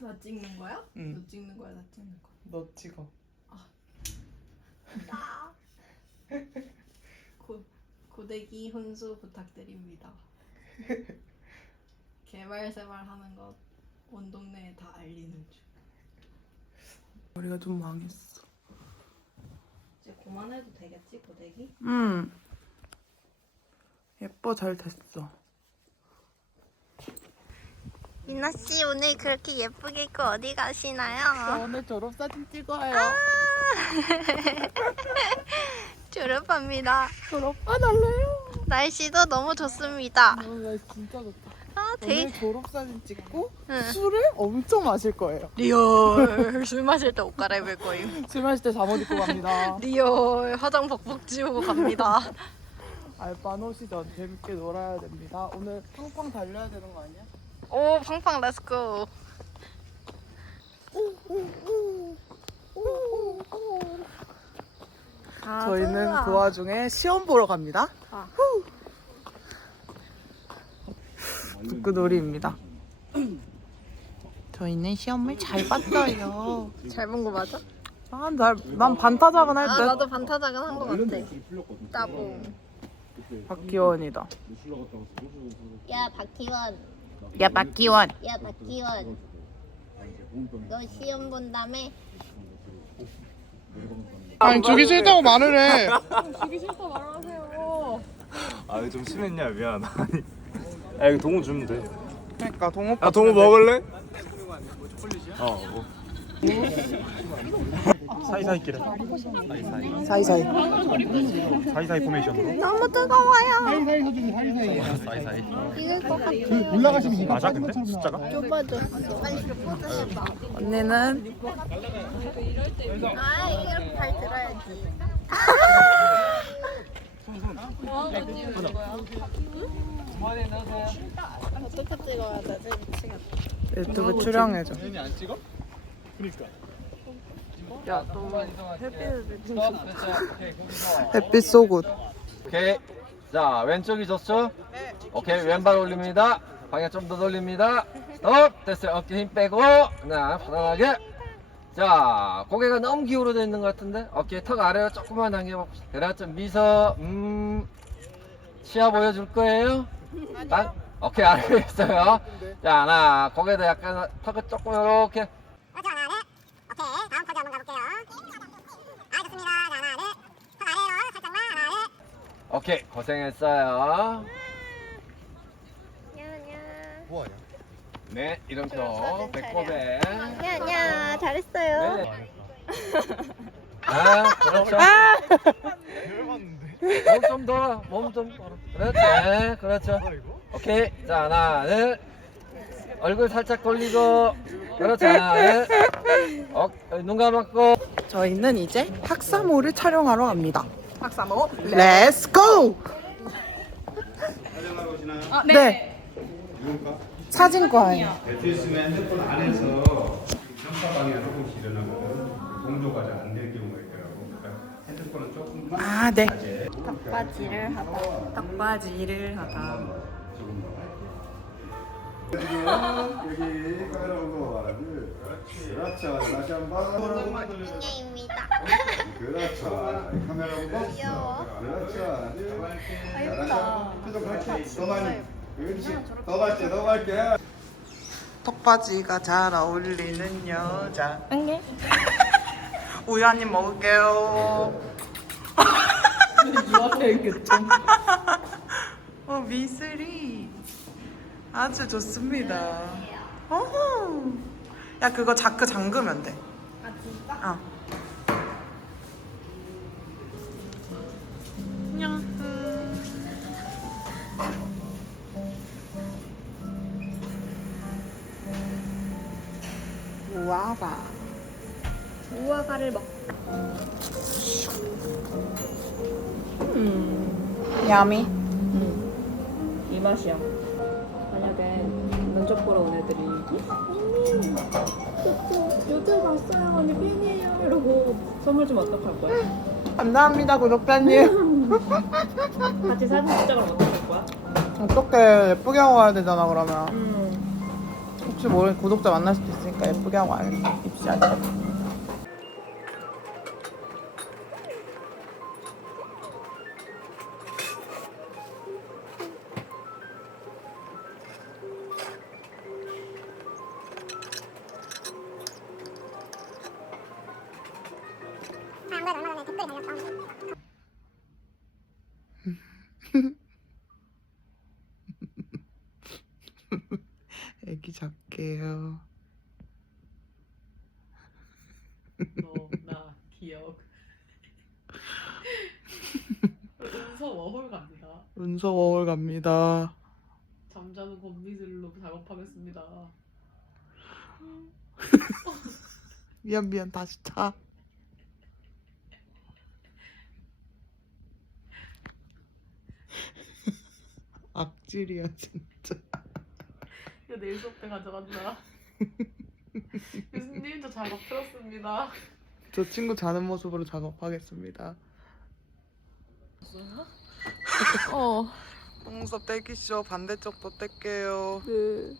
나 찍는 거야? 응. 너 찍는 거야? 나 찍는 거야? 너 찍어. 고, 고데기 훈수 부탁드립니다. 개발세발 하는 것 온 동네에 다 알리는 중. 머리가 좀 망했어. 이제 그만해도 되겠지 고데기? 음. 예뻐 잘 됐어. 이나 씨 오늘 그렇게 예쁘게 입고 어디 가시나요? 오늘 졸업 사진 찍어요. 졸업합니다. 졸업 안 할래요? 날씨도 너무 좋습니다. 오늘 날 진짜 좋다. 아, 오늘 졸업 사진 찍고 응. 술을 엄청 마실 거예요. 리얼 술 마실 때 옷 갈아입을 거예요. 술 마실 때 잠옷 입고 갑니다. 리얼 화장 벅벅 지우고 갑니다. 알바노시전 재밌게 놀아야 됩니다. 오늘 팡팡 달려야 되는 거 아니야? 오 팡팡 렛츠고. 아, 저희는. 그 와중에 시험 보러 갑니다. 아. 후. 북구놀이입니다. 저희는 시험을 잘 봤어요. 잘 본 거 맞아? 아, 난, 난 반타작은 할아 듯. 나도 반타작은 한 거 같아. 따봉. 박기원이다. 야 박희원 야, 박기원. 야 박희원 너 시험 본다며? 아니, 주기 싫다고 말을 해. 아 이거 좀 심했냐 미안하다 아니 아 이거 동호 주면 돼아 그러니까 동호 동호 먹을래? 어 뭐. 사이사이 사이사이. 사이사이 포메이션으로 너무 뜨거워요. 사이사이 익을 것 같아. 맞아 근데 숫자가? 좁아졌어. 언니는 아 이렇게 잘 들어야지. 어떻게 찍어야 되지? 미 치겠다. 유튜브 출연해줘. 야, 너 햇빛 쏘굿. 오케이. 자, 왼쪽이 좋죠? 오케이, 왼발 올립니다. 방향 좀 더 돌립니다. 업! 됐어요. 어깨 힘 빼고. 하나, 편안하게. 자, 고개가 너무 기울어져 있는 것 같은데? 어깨 턱 아래로 조금만 당겨봅시다. 그렇죠. 미소, 음, 치아 보여줄 거예요? 아, 오케이, 알겠어요. 자, 하나, 고개도 약간, 턱을 조금 이렇게. 그렇죠 하나 둘 오케이 다음 포즈 한번 가볼게요 아 좋습니다 자 하나 둘턱 아래로 살짝만 하나 둘 오케이, 고생했어요. 냐냐. 네, 이름표, 배꼽에. 냐냐. 잘했어요. 네. 아, 그렇죠. 몸좀 더, 몸좀 더. 그렇지, 네, 그렇죠. 오케이. 자, 하나, 둘. 얼굴 살짝 돌리고. 그렇지, 하나, 둘. 어, 눈 감았고. 저희는 이제 학사모를 촬영하러 갑니다. 학사모, 렛츠 고! 네. 사진과예요. 배트 있으면 핸드폰 안에서 전파방해 로봇이 일어나거든. 동조가 잘 안 될 경우가 있더라고. 그러니까 핸드폰은 조금 아, 네. 덕바지를 하다. 덕바지를 하다. 지금 여기 카메라 보고 말하지. 그렇죠. 다시 한번. 인계입니다. 그렇죠. 카메라 보고. 귀여워. 그렇죠. 예쁘다. 표정 밝게. 더 많이. 그렇지. 더 밝게. 더 밝게. 턱바지가 잘 어울리는 여자. 한 개? 우유 한 입 먹을게요. 어, 미술이 아주 좋습니다. 어허. 야, 그거 자크 잠그면 돼. 아, 진짜? 어. 우와가. 우아가를 먹. 야미. 이 맛이야. 면접 보러 온 애들이 언니 요즘 봤어요 언니 팬이에요 이러고 선물 주면 어떡할 거야? 감사합니다, 구독자님. 같이 사진 찍자고 어떡할 거야? 어떻게 예쁘게 하고 와야 되잖아, 그러면. 음 혹시 모르는 구독자 만날 수도 있으니까 예쁘게 하고 와야겠다. 입시할 때. 애기 작게요. 너나 기억. 은서 워홀 갑니다. 은서 워홀 갑니다. 잠자는 건미들로 작업하겠습니다. 미안 미안 다시 차. 악질이야 진짜. 이거 내일 수업 때 가져간다. 교수님 저 작업 틀었습니다. 저 친구 자는 모습으로 작업하겠습니다. 어. 똥섭 떼기쇼 반대쪽도 뗄게요. 네.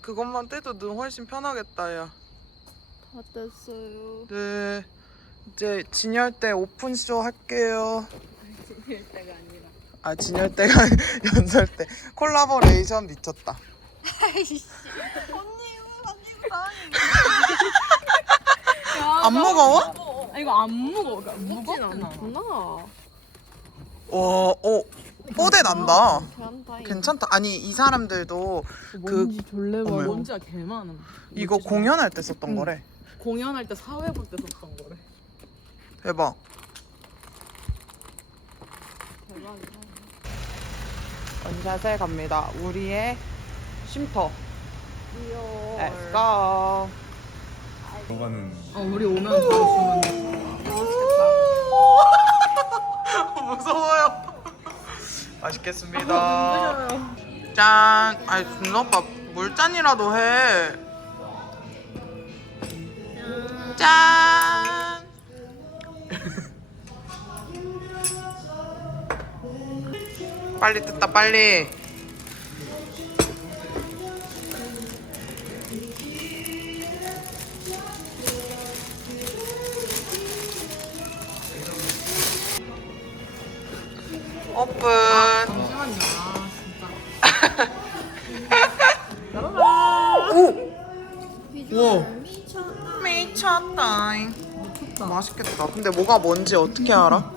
그것만 떼도 눈 훨씬 편하겠다 야. 다 됐어요. 네. 이제 진열 때 오픈쇼 할게요. 진일 때가 아니라. 아 진열 때가 연설 때 콜라보레이션 미쳤다. 안 무거워? 아, 이거 안 무거워. 무겁진 않구나. 와, 어, 뽀대 난다. 괜찮다. 괜찮다. 아니 이 사람들도 뭔지 졸래 어머. 말. 뭔지가 개 많음. 이거 공연할 때 썼던 응. 거래. 공연할 때 사회 볼 때 썼던 거래. 대박. 대박이다. 원샷에 갑니다. 우리의 쉼터. 귀여워. Let's go. 너가는 어, 우리 오면 바로 돼. 무서워요. 맛있겠습니다. 짠. 아니 준호 오빠 물잔이라도 해. 짠. 빨리 뜯다 빨리. 오픈. 잠시만요. 아, 진짜. 오. 미쳤다. 미쳤다. 맛있겠다. 근데 뭐가 뭔지 어떻게 알아?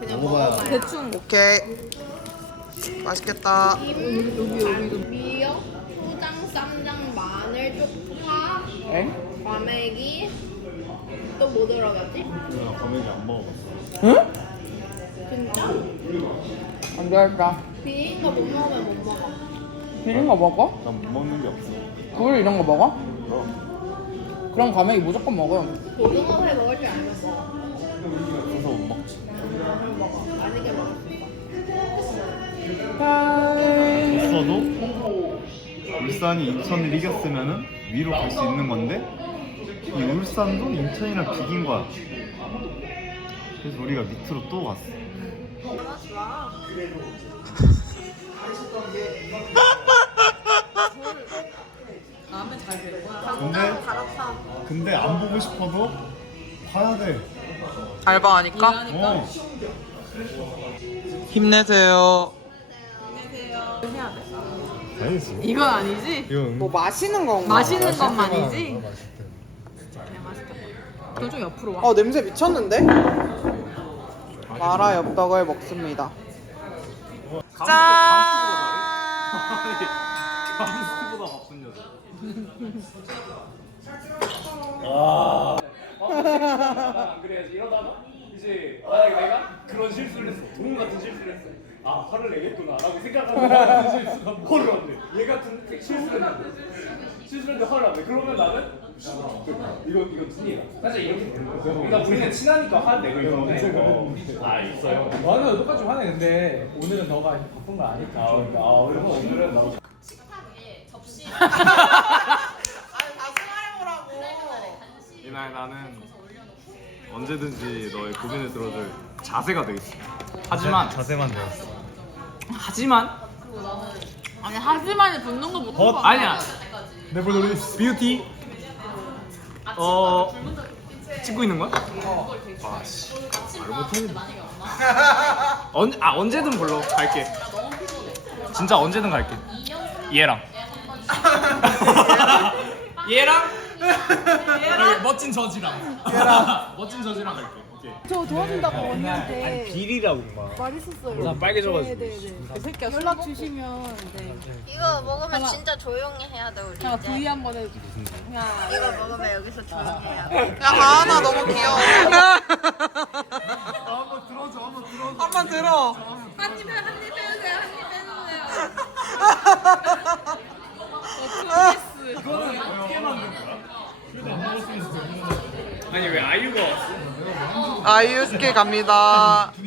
대충 오케이. 맛있겠다. 미역, 초장, 쌈장, 마늘, 쪽파, 엥? 과메기 또 뭐 들어갔지? 나 과메기 안 먹어봤어. 응? 진짜? 안 되겠다. 비린 거못 먹으면 못 먹어. 비린 거 먹어? 난 못 먹는 게 없어. 굴 이런 거 먹어? 그럼 그럼 과메기 무조건 먹어. 고등어 회 먹을 줄 알면 먹어. 없어서 못 먹지. 그럼 먹어. 맛있게 먹을 수 있어. 없어도 울산이 인천을 이겼으면은 위로 갈 수 있는 건데 이 울산도 인천이랑 비긴 거야. 그래서 우리가 밑으로 또 갔어. 근데 근데 안 보고 싶어도 봐야 돼. 알바하니까? 어. 힘내세요. 알지. 이건 아니지? 이건 뭐 마시는 건가? 맛있는 것만이지? 그럼 좀 옆으로 와. 어 냄새 미쳤는데? 마라 엽떡을 먹습니다. 짠! 감수보다 바쁜 여자. 그래야지 이러다가 이제 만약에 내가 그런 실수를 했어. 돈 같은 실수를 했어. 아 화를 내겠구나. 라고 생각하고 화 실수가 화를 안내 얘 같은 실수를 했는데. 실수를 했는데 화를 안내. 그러면 나는 이거 이거 tun이야. 사실 이렇게 되는 거야. 그러니까 우리는 친하니까 화를 내고 있는데 아 있어요? 너는 똑같이 화내는데 오늘은 너가 바쁜 걸 아니까. 아 그러니까. 아 오늘은 오늘은 나 이날 나는 언제든지 너의 고민을 들어줄 자세가 되겠어. 하지만 자세만 되었어. 하지만? 아니 하지만이 붙는 거부터 벗- 아니야. 네버더리스 뷰티 어 찍고 있는 거야? 아씨. 말을 못하겠네. 언, 아 언제든 불러. 갈게. 진짜 언제든 갈게. 얘랑. 얘랑 여기 멋진 저지랑 멋진 저지랑 갈게 오케이 저 도와준다고 언니한테 비리라고 막 말했었어요. 빨개져가지고 네네네. 새끼야 연락 주시면 네. 이거 먹으면 진짜 조용히 해야 돼 우리 제가 이제. V 한번 해줄게. 이거 먹으면 여기서 조용히 해야 돼. 야 가은아 너무 귀여워 한번 들어 한입 한입 빼주세요. 한입 빼주세요. 아니 왜 아이유가 왔어? 아이유스케 갑니다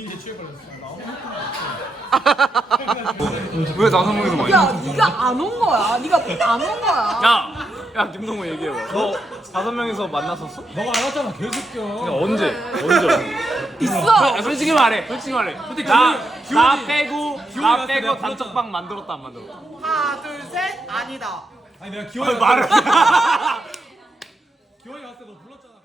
왜 나성공에서 많이 야, 네가 안 온 거야. 네가 안 온 거야. 야! 야 김동호 얘기해봐 너 다섯 명이서 만났었어? 너가 안 왔잖아 개새끼야 언제? 언제? 있어. 야, 솔직히 말해 솔직히 말해 나, 나 빼고 나 빼고 단톡방 만들었다 안 만들었다? 하나 둘 셋 아니다 아니 내가 기원이 말을 기원이 왔을 때 너 불렀잖아